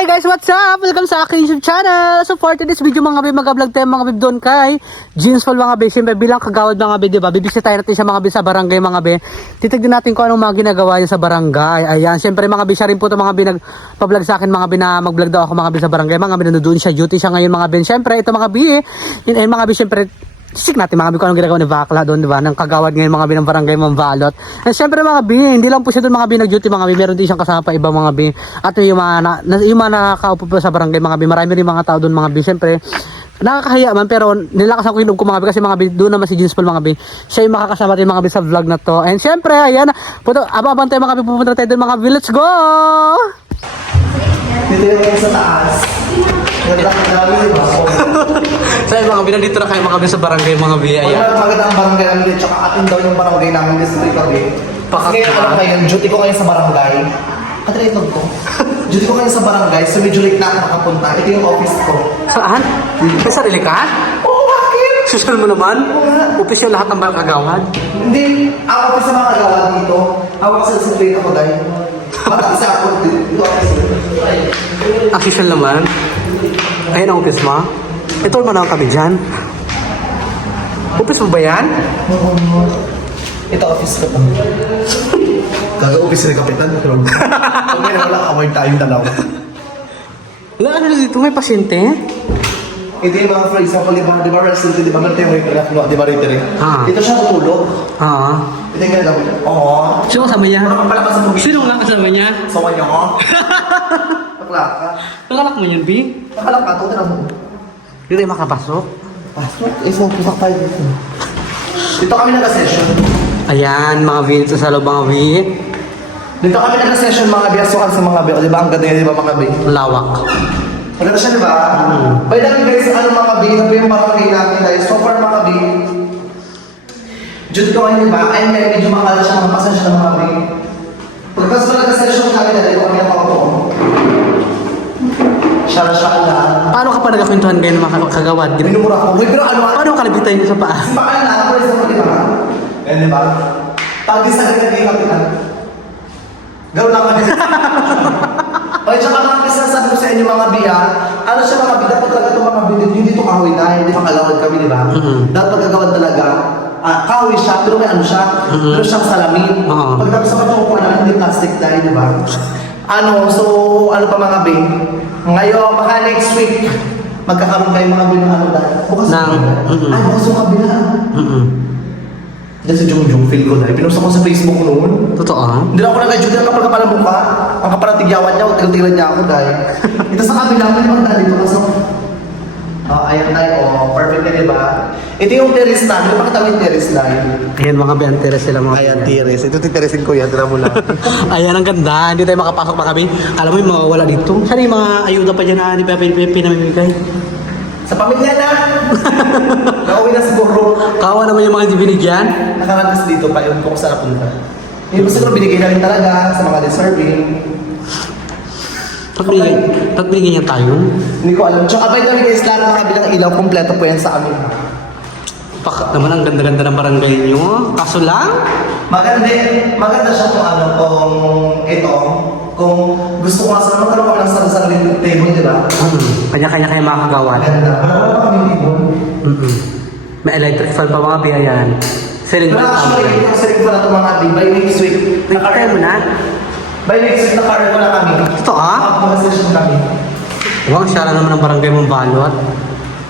Hi guys, what's up? Welcome sa aking YouTube channel. So for today's video mga babe, mag-vlog tayo mga babe doon kay Jeansful mga babe. Siyempre bilang kagawad mga babe, diba? Bibisitahin natin siya mga babe sa barangay mga babe. Titignan natin kung anong mga ginagawa niya sa barangay. Ayan, siyempre mga babe, siya rin po ito mga babe nagpa-vlog sa akin mga babe na mag-vlog daw ako mga babe sa barangay. Mga babe, nandoon siya, duty siya ngayon mga babe. Siyempre ito mga babe, mga babe, siyempre sik natin mga bi kung anong ginagawa ni Bakla doon, diba? Ng kagawad ngayon mga bi ng barangay Mambalot. And syempre mga bi, hindi lang po siya doon mga bi nag-duty mga bi, meron din siyang kasama pa iba mga bi. At yung mga nakakaupo po sa barangay mga bi, marami rin mga tao doon mga bi. Syempre, nakakahiya man pero nilakasan ko yung loob ko mga bi kasi mga bi, doon naman si Jeansful mga bi. Siya yung makakasama tayo mga bi sa vlog na to. And syempre, ayan, abang tayo mga bi, pupunta tayo doon mga bi. Let's go! Dito yung sa taas. Sabi mga bi, nandito na kayo mga bi sa barangay mga bi. Ayan. Maganda ang barangay namin dito, tsaka atin daw yung barangay namin dito sa kami. Ngayon, ano ngayon, duty ko ngayon sa barangay. Katritog ko. Duty ko ngayon sa barangay, so medyo late na ako nakapunta. Ito yung office ko. Saan? May sarili ka? Oo, bakit? Social mo naman? Official lahat ng mga kagawad? Hindi, ang office sa mga kagawad dito. Hawak sa secret ako dahil. Mataas ako dito. Official naman? Ayan ang office mo? Ito mo na kami dyan. Office mo ba yan? Ito office ko to. Kaga-office ni Kapitan. Pero pag may wala, award tayong dalawa. Wala, ano dito? May pasyente? Ito yung mga for example, di ba resident, di ba man tayo di ba rito rin? Dito siya tutulog. Ito yung gagawin. Oo. Sino kasama niya? Palakas sa bugis. Sino nga kasama niya? Sawa niyo ko. Bakla ka. Nakalak mo yun, B? Nakalak ka, ito na mo. Hindi tayo makapasok. Pasok, pusak tayo dito. Dito kami nag-session. Ayan, mga V dito sa loob mga V. Dito kami nag-session mga biyasukan sa mga biyo. Di ba ang ganda yun, di ba mga biyo? Lawak. Maganda siya, di ba? By the way guys, ano mga biyo, ito yung barangay natin guys. So far mga biyo, duty ko ngayon, di ba? Ayun kaya medyo makalat siya, mga pasensya ng mga biyo. Pagkas pa nag-session kami na dito kami nakaupo. Siya na. Paano ka pa nagkakwentuhan kayo ng mga kagawad? Minumura ko. Uy, pero ano? Paano kalibitan niyo sa paa? Si Bakla na, ako rin sa mga di ba? Ayan, di ba? Pag di sa kanya kapitan. Gawin lang kami. Okay, tsaka mga kasasabi ko sa inyo mga biya, ano siya mga biya, dapat talaga itong mga biya, yung dito kahoy na, hindi makalawad kami, di ba? Dapat magagawad talaga. Kahoy siya, pero may ano siya, pero siyang salamin. Pagkatapos sa kanya namin, hindi plastic dahil, di ba? So, ano pa mga biya? Ngayon, baka next week, magkakaroon kayo mga biya ng ano dahil. Bukas yung kabila. Diyan sa Jungjung, feel ko dahil. Pinusta ko sa Facebook noon. Totoo? Hindi na ako nag-adjust ang kapal kapal ng mukha. Ang kapal ng tigyawan niya, tigil-tigilan niya ako dahil. Ito sa kabila, may naman dahil dito kasi. Ayan tayo, perfect na diba? Ito yung terrace na, hindi pa kita yung terrace na yun. Ayan mga beanteres sila mga. Ayan, terrace. Ito titeresin ko yan, tira mo lang. Ayan ang ganda, hindi tayo makapasok mga kami. Alam mo yung mga wala dito. Sana yung mga ayuda pa dyan na ni Pepe pinamimigay. Sa pamilya na! Nakauwi na siguro. Kawa naman yung mga hindi binigyan. Nakaranas dito pa yun kung saan napunta. Yung siguro binigay na rin talaga sa mga deserving. Ba't binigyan niya tayo? Hindi ko alam. Tsaka by the way guys, lahat ng kabilang ilaw, kompleto po yan sa amin. Pak naman ang ganda-ganda ng barangay nyo. Kaso lang? Maganda siya kung ano, kung gusto ko nga sa magkaroon kami ng sarili table, di ba? Kanya-kanya kayo mga kagawad. Maganda. Wala pa kami table. May electric fan pa mga biyayan. Siling Pero ba actually, yung siling pala itong mga by next week. Nakakaya mo na? By next week, naka-earn ko na kami. Ito Mga session kami. Huwag siya naman ng barangay mong balot.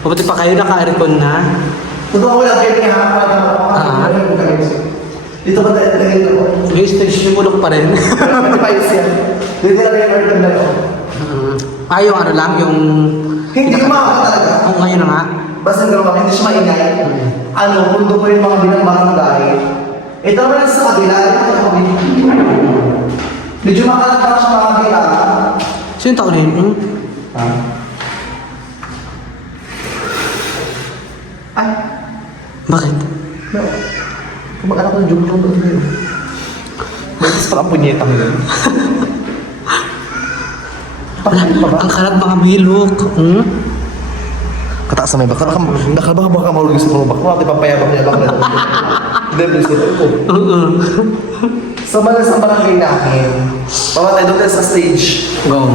Mabuti pa kayo naka-aircon na. Totoo ko lang kayo nga. Dito ba dahil ito? May station mo pa rin. Pero pati pa yun siya. Dito lang yung earn na ito. Yung ano lang, yung... Hindi ko makaka talaga. Ngayon na nga. Basta gano'n kami, hindi siya maingay. Mundo ko yung mga bilang barangay. Ito naman sa kabila, medyo makalagpak siya mga kabila. Sino yung taon na yun? Ay, Bakit? kung mag-anak ko ng joke lang doon ngayon. May tis pa ang punyeta mo yun. Ang kalat mga bilog. Kataas na may baka. Baka mahulog sa mga baka. Di ba payabang niya baka na doon? Hindi, please ito. So, malas ang barangay namin. Bawa tayo doon sa stage. Go.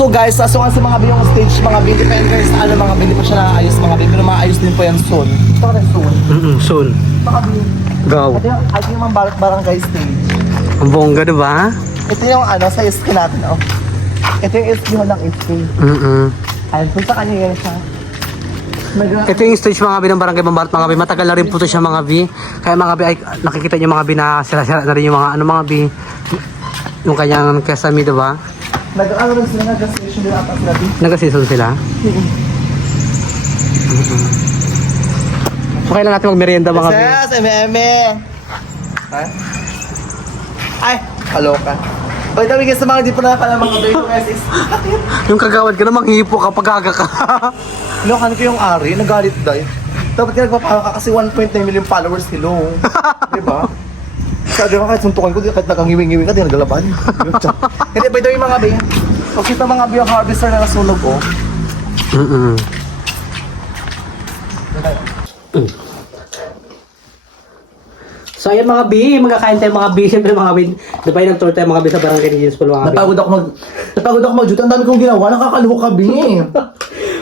So guys, sa mga B yung stage, mga B, depende guys sa ano mga B, hindi pa siya naayos mga B, pero maayos din po yan soon. Ito ka rin soon. Soon. Mga B, Go. ito yung mga barangay stage. Ang bongga, diba? Ito yung ano, sa SK natin, oh. Ito yung SK ng SK. Ayun, kung sa kanya yan siya. Ito yung stage mga B ng Barangay Bambarat mga B. Matagal na rin po ito siya mga B. Kaya mga B ay nakikita niyo mga B na sila-sila na rin yung mga ano mga B. Yung kanyang kesami, diba? Nag-ano rin sila, nag-station din atas natin. Nag-season sila. Okay lang natin mag-merienda mga B. Yes, eme. Ha? Ay, kaloka. Oy, dami guys sa mga di pa nakakala mga B yung SS. Yung kagawad ka namang hipo kapag aga ka. Lokan ko yung Ari, nagalit dahil. Dapat ka nagpapawa ka kasi 1.9 million followers, hello. Diba? Sabi ko kahit suntukan ko, kahit nakangiwing-ngiwing ka, di nagalaban. Hindi, by the way mga bay, pag kita mga bay yung harvester na nasunog, oh. So ayan mga B, magkakain tayo mga B. Siyempre mga B, diba yung nag-tour tayo mga B sa Barangay ni James Paul mga B. Napagod ako mag-juta, ang dami kong ginawa, nakakaluho ka, B.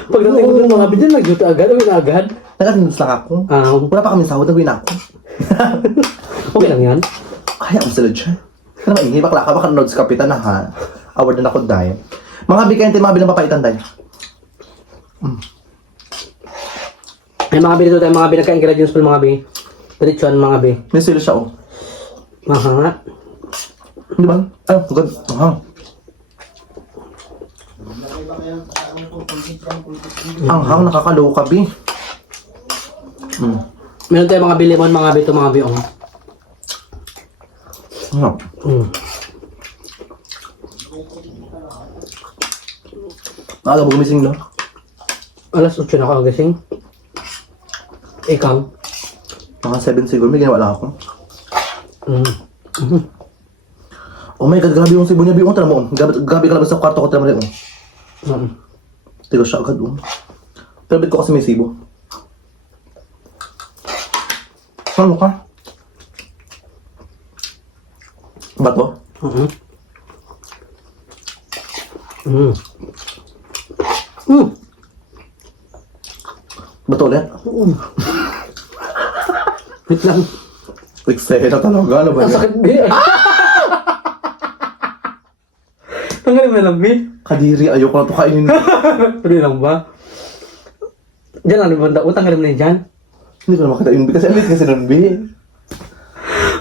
Pagdating ko ng mga B dyan, nag-juta agad, uwi na agad. Nagatinos lang ako. Wala pa kami sahod, nagawin na ako. Okay lang yan. Kaya mo sila dyan. Kaya naman, hindi bakla ka, baka nanood sa kapitan na ha. Award na ako dahil. Mga B, kayo mga bilang papaitan dahil. Ay mga B dito tayo mga B, nagkain kila James Paul mga B. Diretsuan mga B. May sila siya, oh. Mahanga. Hindi ba? Ay, good. Ang nakakaloka ka, B. Meron tayo mga B lemon mga B ito mga B. Nakala mo gumising lang. Alas 8 na ako gising. Ikaw? Mga 7 siguro, may ginawa lang ako. Oh my God, grabe yung sibo niya, B. Tara mo, grabe ka labas sa kwarto ko, tara mo rin, oh. Tigo siya agad, oh. Pero bit ko kasi may sibo. Ano ka? Ba't mo? Ba't ulit? Wait lang. Eksena talaga, ano ba Ang yan? sakit B. Tanggalin mo na lang B. Kadiri, ayoko na ito kainin. Pwede lang ba? Diyan lang naman daw. Tanggalin mo na yun dyan. Hindi ko na makita yun, B. Kasi alit kasi nun, B.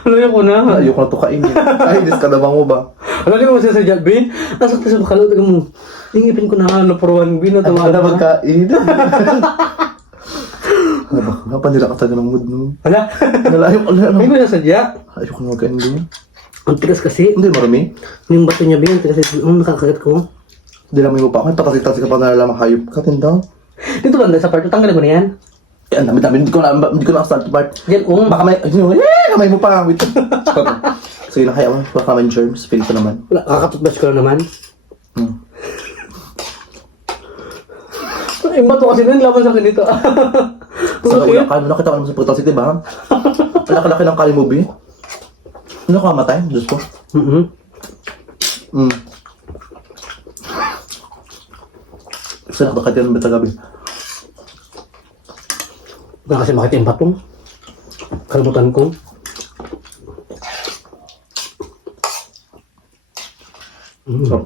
Alam ko na. Ayoko na ito kainin. Ay, discardabang mo ba? Alam ko sa sadya B. Nasakta sa bakalaw. Taga mo. Ingipin ko na nga. Napuruan B. Ano ka na magkain? Ano ba? Napanila ka talaga ng mood, no? Hala. Ayoko na, ano? Ay mo na sadya. Ayoko na magkain, B. Ang tigas kasi. Hindi, marami. Yung bato niya B. Ang tigas kasi. Nakakagat ko. Hindi namin mo pa ako. Patasik-tasik ka pa nalalang hayop ka, tindaw. Dito ba sa part? Tanggalin mo na yan. Eh, ang dami-dami. Hindi ko na start part. Yan. Baka may, kamay mo pa. Wait. Sige na, kaya mo. Baka may germs. Feel ko naman. Wala. Kakatutbash ko lang naman. Yung bato kasi nun. Laban sa akin dito. Sa ulang ka, nakita ko naman sa pagtasik, diba? Laki-laki ng kali mo, B. Ano ka matay? Diyos ko. Saan baka din ba tagabi? Wala kasi makita yung batong. Kalimutan ko. So,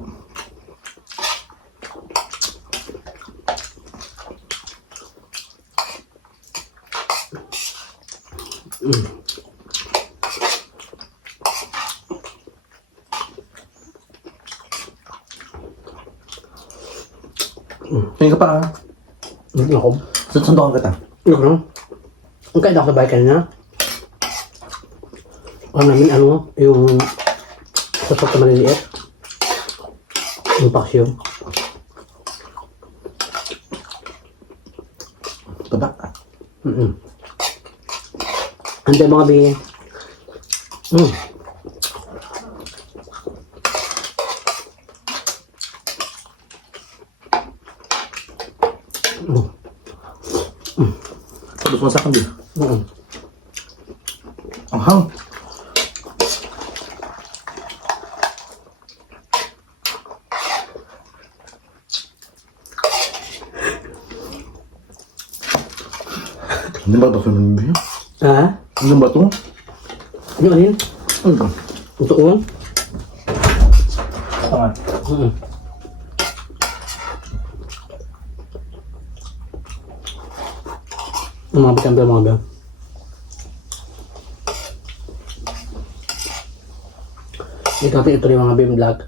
tingin ka pa, ha? Hindi ako. Sundokan kita. Ang kain ako sa bahay kanina. Ano namin, yung sasok na maliliit. Yung paksyo. Taba. Handa mga bi. Tapos mo sa akin, B. Ang hang. Hindi ba ito sa mga Ha? Ano ba ito? Ano rin? Ano ba? Ito ko? Tama. Mga pitambe mga be. Ito natin ito yung mga be vlog.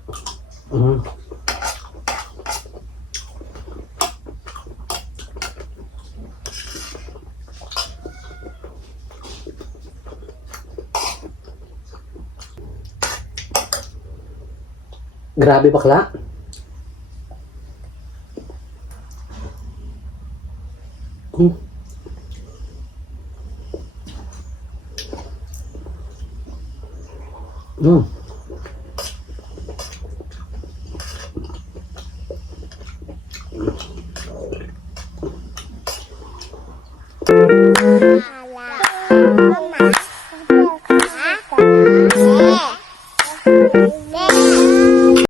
Grabe bakla. Mm.